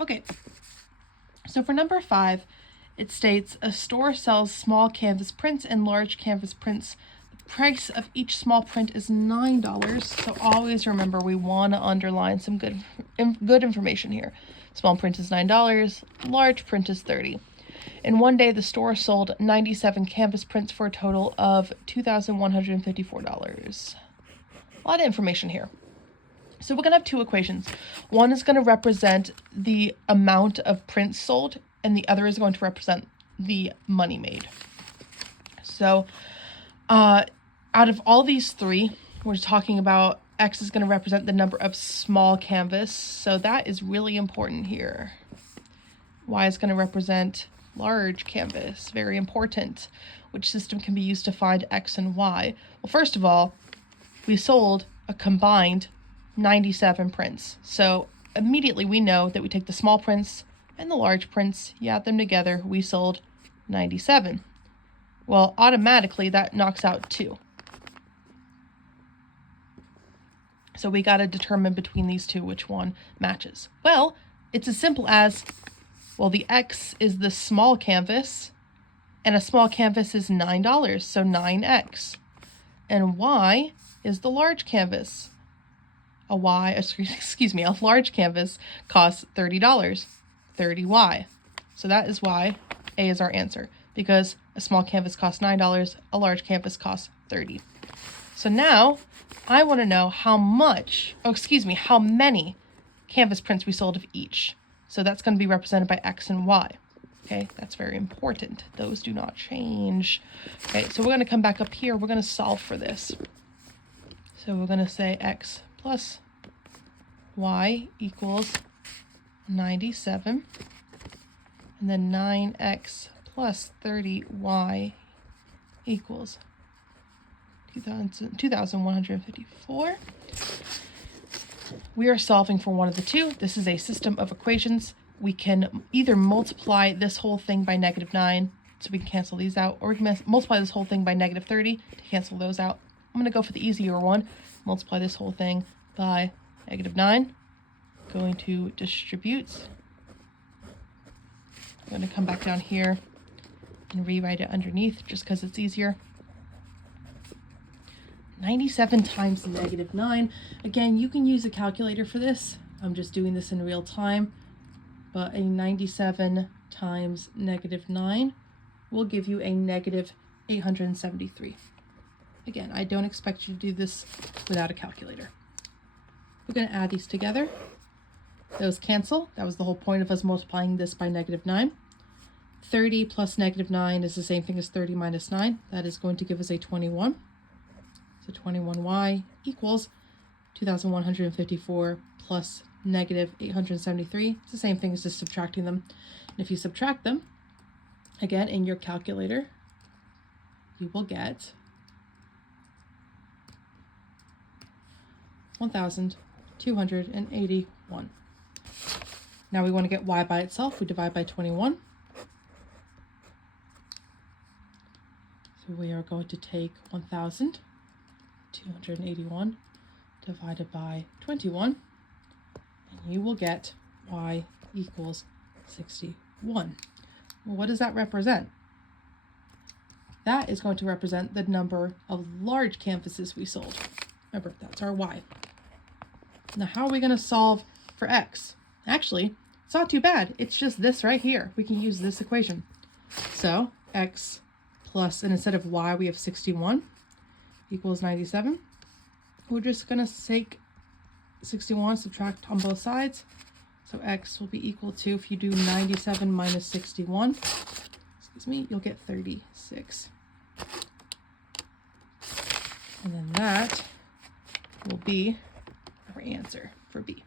Okay, so for number 5, it states a store sells small canvas prints and large canvas prints. The price of each small print is $9. So always remember, we want to underline some good information here. Small print is $9, large print is $30. In one day, the store sold 97 canvas prints for a total of $2,154. A lot of information here. So we're going to have two equations. One is going to represent the amount of prints sold, and the other is going to represent the money made. So out of all these three, we're talking about X is going to represent the number of small canvas. So that is really important here. Y is going to represent large canvas, very important. Which system can be used to find X and Y? Well, first of all, we sold a combined 97 prints. So immediately we know that we take the small prints and the large prints, you add them together, we sold 97. Well, automatically that knocks out 2. So we got to determine between these two which one matches. Well, it's as simple as, well, the X is the small canvas, and a small canvas is $9, so 9X. And Y is the large canvas. A large canvas costs $30, 30Y. So that is why A is our answer, because a small canvas costs $9, a large canvas costs $30. So now I want to know how many canvas prints we sold of each. So that's going to be represented by X and Y. Okay, that's very important. Those do not change. Okay, so we're going to come back up here. We're going to solve for this. So we're going to say X plus Y equals 97. And then 9X plus 30Y equals 2,154. We are solving for one of the two. This is a system of equations. We can either multiply this whole thing by -9, so we can cancel these out, or we can multiply this whole thing by -30 to cancel those out. I'm going to go for the easier one. Multiply this whole thing by -9. Going to distributes. I'm going to come back down here and rewrite it underneath just because it's easier. 97 times -9. Again, you can use a calculator for this. I'm just doing this in real time. But a 97 times -9 will give you a -873. Again, I don't expect you to do this without a calculator. We're going to add these together. Those cancel. That was the whole point of us multiplying this by -9. 30 plus -9 is the same thing as 30 minus 9. That is going to give us a 21. So 21y equals 2,154 plus -873. It's the same thing as just subtracting them. And if you subtract them, again, in your calculator, you will get 1,281. Now we want to get y by itself. We divide by 21. So we are going to take 1,281 divided by 21. And you will get y equals 61. Well, what does that represent? That is going to represent the number of large canvases we sold. Remember, that's our y. Now, how are we going to solve for x? Actually, it's not too bad. It's just this right here. We can use this equation. So x plus, and instead of y, we have 61 equals 97. We're just going to take 61, subtract on both sides. So x will be equal to, if you do 97 minus 61, you'll get 36. And then that will be our answer for B.